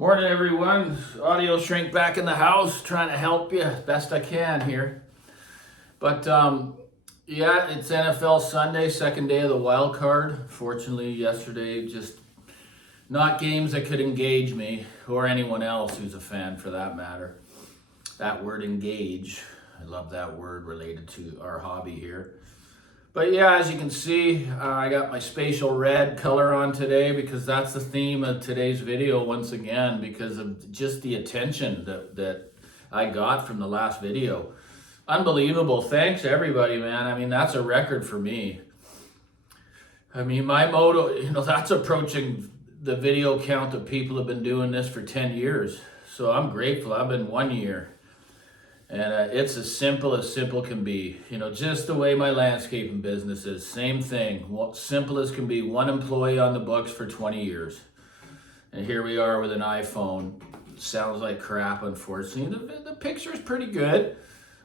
Morning, everyone. Audio shrink back in the house, trying to help you best I can here. But yeah, it's NFL Sunday, second day of the wild card. Fortunately, yesterday, just not games that could engage me or anyone else who's a fan for that matter. That word engage, I love that word related to our hobby here. But yeah, as you can see, I got my spatial red color on today because that's the theme of today's video once again, because of just the attention that I got from the last video. Unbelievable. Thanks everybody, man. I mean, that's a record for me. I mean, my motto, that's approaching the video count of people who have been doing this for 10 years. So I'm grateful. I've been 1 year. And it's as simple can be. Just the way my landscaping business is. Same thing. Simple as can be. One employee on the books for 20 years. And here we are with an iPhone. Sounds like crap, unfortunately. The picture is pretty good.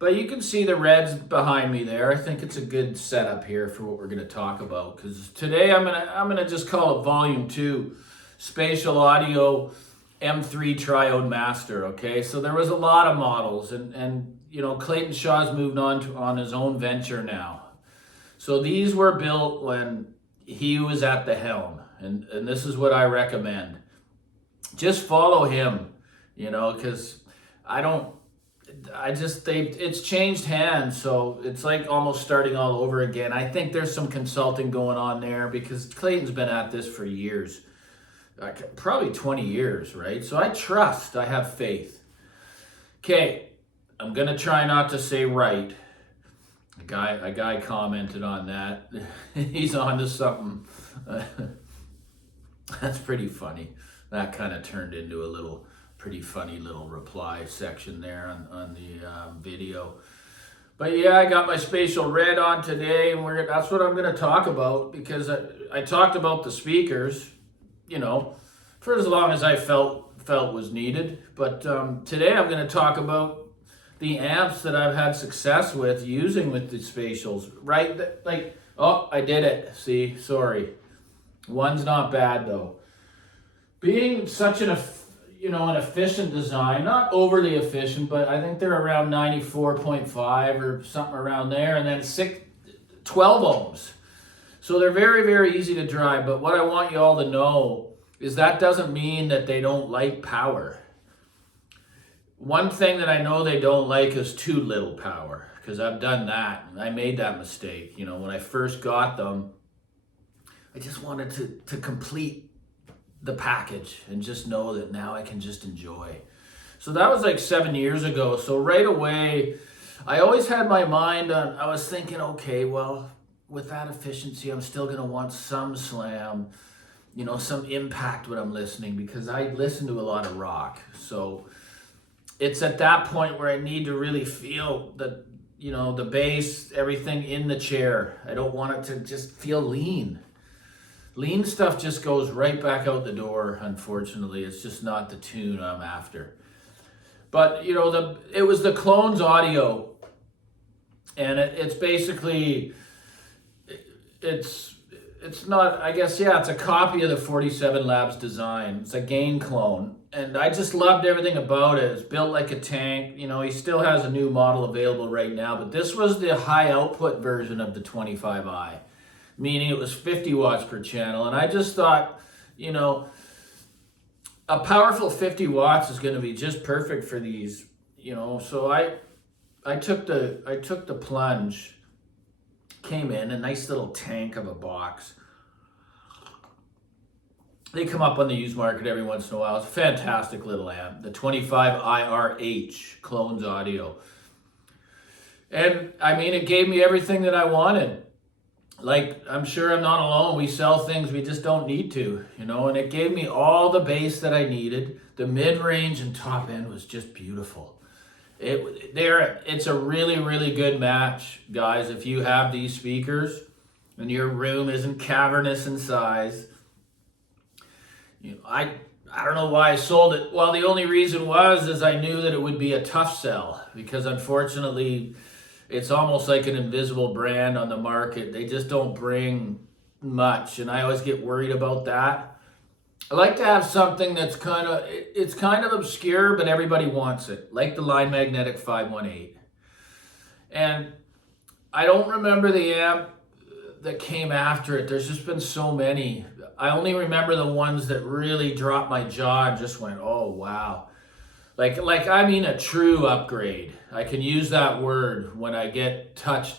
But you can see the reds behind me there. I think it's a good setup here for what we're going to talk about. Because today I'm gonna just call it Volume 2. Spatial Audio M3 Triode Master, okay? So there was a lot of models, and Clayton Shaw's moved on his own venture now. So these were built when he was at the helm, and this is what I recommend. Just follow him, because it's changed hands, so it's like almost starting all over again. I think there's some consulting going on there because Clayton's been at this for years. Probably 20 years, right? So I have faith. Okay, I'm gonna try not to say right. A guy commented on that. He's on to something. That's pretty funny. That kind of turned into a pretty funny little reply section there on the video. But yeah, I got my spatial red on today, and that's what I'm gonna talk about, because I talked about the speakers, for as long as I felt was needed. But today I'm going to talk about the amps that I've had success with using with the spatials, right? I did it. See, sorry. One's not bad though. Being such an efficient design, not overly efficient, but I think they're around 94.5 or something around there, and then 12 ohms. So they're very, very easy to drive. But what I want you all to know is that doesn't mean that they don't like power. One thing that I know they don't like is too little power, because I've done that. I made that mistake. When I first got them, I just wanted to complete the package and just know that now I can just enjoy. So that was like 7 years ago. So right away, I always had my mind on, I was thinking, okay, well, with that efficiency, I'm still going to want some slam, some impact when I'm listening, because I listen to a lot of rock. So it's at that point where I need to really feel the bass, everything in the chair. I don't want it to just feel lean. Lean stuff just goes right back out the door, unfortunately. It's just not the tune I'm after. But, it was the Clones Audio, and it's basically... It's not, I guess, yeah, it's a copy of the 47 Labs design. It's a gain clone. And I just loved everything about it. It's built like a tank. He still has a new model available right now, but this was the high output version of the 25i, meaning it was 50 watts per channel. And I just thought, a powerful 50 watts is going to be just perfect for these, So I took the plunge. Came in a nice little tank of a box. They come up on the used market every once in a while. It's a fantastic little amp, the 25IRH Clones Audio. And I mean, it gave me everything that I wanted. Like, I'm sure I'm not alone. We sell things we just don't need to, and it gave me all the bass that I needed. The mid-range and top end was just beautiful. It's a really, really good match, guys. If you have these speakers and your room isn't cavernous in size, I don't know why I sold it. Well, the only reason is I knew that it would be a tough sell, because unfortunately, it's almost like an invisible brand on the market. They just don't bring much, and I always get worried about that. I like to have something that's it's kind of obscure, but everybody wants it, like the Line Magnetic 518. And I don't remember the amp that came after it. There's just been so many. I only remember the ones that really dropped my jaw and just went, oh wow. I mean a true upgrade. I can use that word when I get touched,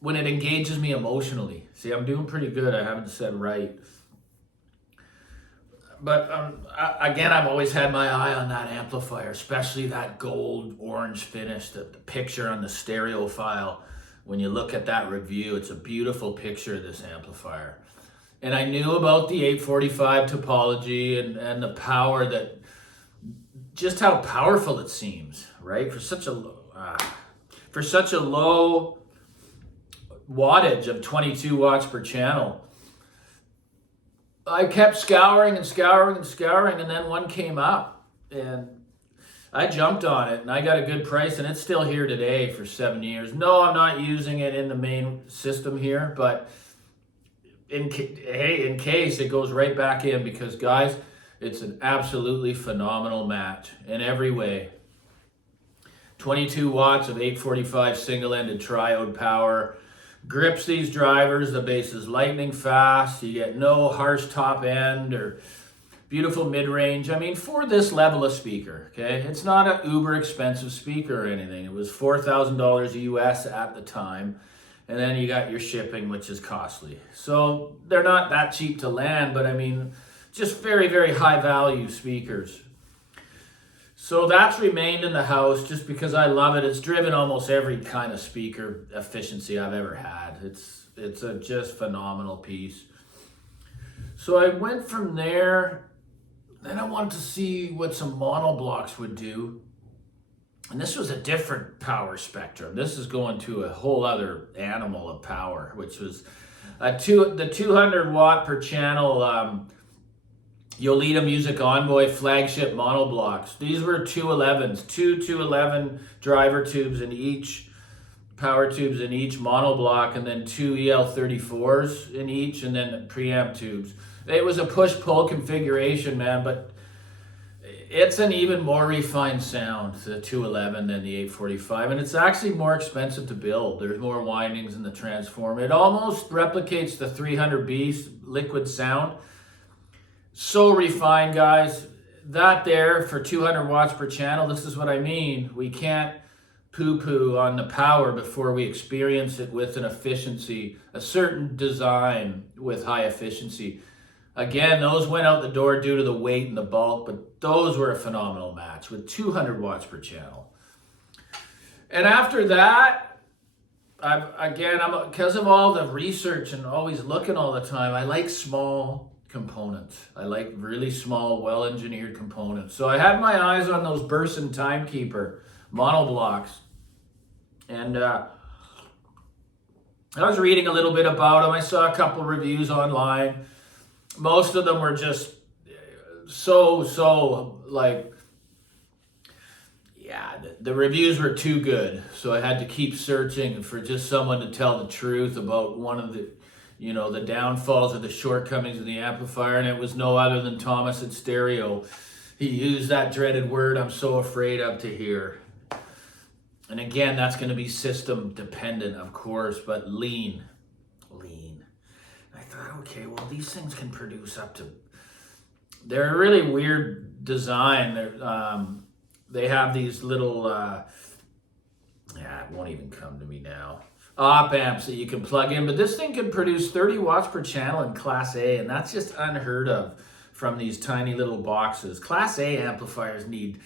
when it engages me emotionally. See, I'm doing pretty good. I haven't said right. But again, I've always had my eye on that amplifier, especially that gold orange finish, the picture on the stereo file. When you look at that review, it's a beautiful picture of this amplifier. And I knew about the 845 topology and the power just how powerful it seems, right? For such a low wattage of 22 watts per channel. I kept scouring, and then one came up, and I jumped on it, and I got a good price, and it's still here today for 7 years. No, I'm not using it in the main system here, but in case, it goes right back in, because guys, it's an absolutely phenomenal match in every way. 22 watts of 845 single-ended triode power. Grips these drivers. The bass is lightning fast. You get no harsh top end or beautiful mid-range. I mean, for this level of speaker, okay? It's not an uber expensive speaker or anything. It was $4,000 US at the time. And then you got your shipping, which is costly. So they're not that cheap to land, but I mean, just very, very high value speakers. So that's remained in the house just because I love it. It's driven almost every kind of speaker efficiency I've ever had. It's a just phenomenal piece. So I went from there, then I wanted to see what some monoblocks would do. And this was a different power spectrum. This is going to a whole other animal of power, which was the 200 watt per channel Yolita Music Envoy flagship monoblocks. These were 211s, two 211 driver tubes in each, power tubes in each monoblock, and then two EL34s in each, and then preamp tubes. It was a push-pull configuration, man, but it's an even more refined sound, the 211 than the 845, and it's actually more expensive to build. There's more windings in the transformer. It almost replicates the 300B liquid sound. So refined, guys. That there for 200 watts per channel, this is what I mean. We can't poo-poo on the power before we experience it with an efficiency, a certain design with high efficiency. Again, those went out the door due to the weight and the bulk, but those were a phenomenal match with 200 watts per channel. And after that, because of all the research and always looking all the time, I like small components. I like really small, well-engineered components. So I had my eyes on those Burson Timekeeper monoblocks. And I was reading a little bit about them. I saw a couple reviews online. Most of them were just the reviews were too good. So I had to keep searching for just someone to tell the truth about one of the the downfalls or the shortcomings of the amplifier, and it was no other than Thomas at Stereo. He used that dreaded word I'm so afraid of to hear. And again, that's going to be system dependent, of course, but lean. I thought, okay, well, these things can produce up to... They're a really weird design. They have these little... it won't even come to me now. Op amps that you can plug in, but this thing can produce 30 watts per channel in Class A, and that's just unheard of from these tiny little boxes. Class A amplifiers need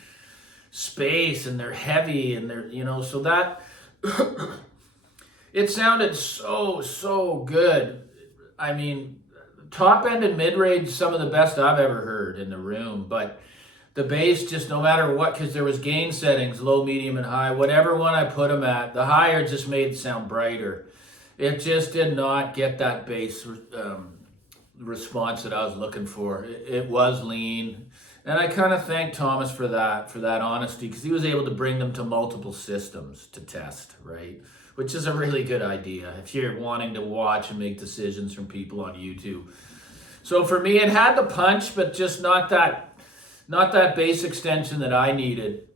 space, and they're heavy, and they're, so that it sounded so good. I mean, top end and mid range, some of the best I've ever heard in the room, but the bass, just no matter what, because there was gain settings, low, medium, and high. Whatever one I put them at, the higher just made it sound brighter. It just did not get that bass response that I was looking for. It was lean. And I kind of thank Thomas for that honesty, because he was able to bring them to multiple systems to test, right? Which is a really good idea if you're wanting to watch and make decisions from people on YouTube. So for me, it had the punch, but just not that bass extension that I needed.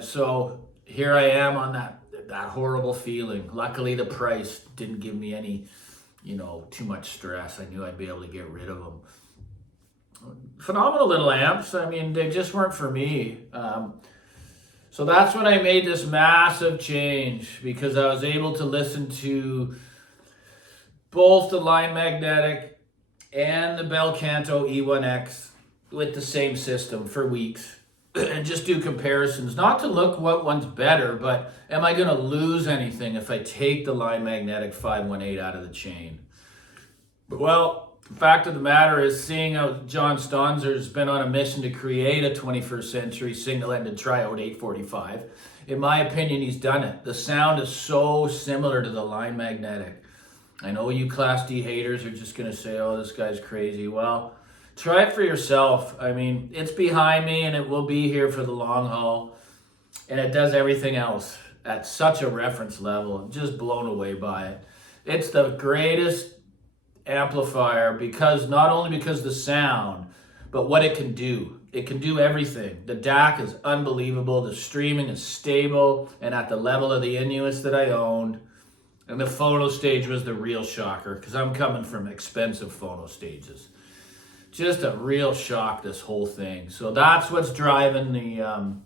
So here I am on that horrible feeling. Luckily, the price didn't give me any, too much stress. I knew I'd be able to get rid of them. Phenomenal little amps. I mean, they just weren't for me. So that's when I made this massive change, because I was able to listen to both the Line Magnetic and the Bel Canto E1X with the same system for weeks and just do comparisons. Not to look what one's better, but am I going to lose anything if I take the Line Magnetic 518 out of the chain? Well, the fact of the matter is, seeing how John Stonzer's been on a mission to create a 21st century single-ended Triode 845, in my opinion, he's done it. The sound is so similar to the Line Magnetic. I know you Class D haters are just going to say, oh, this guy's crazy. Well, try it for yourself. I mean, it's behind me and it will be here for the long haul. And it does everything else at such a reference level. I'm just blown away by it. It's the greatest amplifier, because not only because the sound, but what it can do. It can do everything. The DAC is unbelievable. The streaming is stable and at the level of the Inuits that I owned. And the phono stage was the real shocker, because I'm coming from expensive phono stages. Just a real shock, this whole thing. So that's what's driving the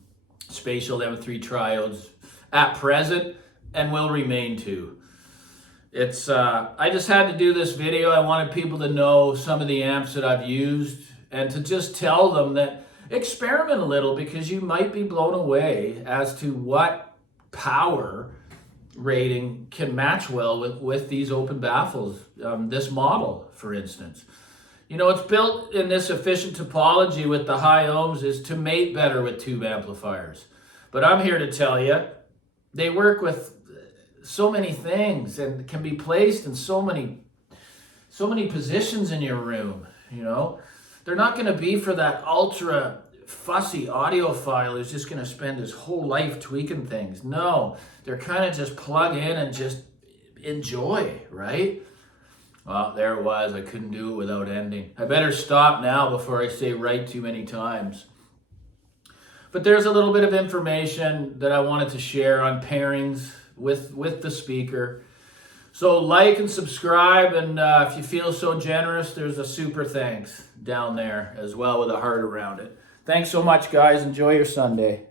Spatial M3 Triodes at present, and will remain to. It's I just had to do this video. I wanted people to know some of the amps that I've used, and to just tell them that experiment a little, because you might be blown away as to what power rating can match well with these open baffles. This model, for instance. It's built in this efficient topology with the high ohms is to mate better with tube amplifiers. But I'm here to tell you, they work with so many things and can be placed in so many positions in your room. They're not going to be for that ultra fussy audiophile who's just going to spend his whole life tweaking things. No, they're kind of just plug in and just enjoy, right? Well, there it was. I couldn't do it without ending. I better stop now before I say right too many times. But there's a little bit of information that I wanted to share on pairings with the speaker. So like and subscribe, and if you feel so generous, there's a super thanks down there as well with a heart around it. Thanks so much, guys. Enjoy your Sunday.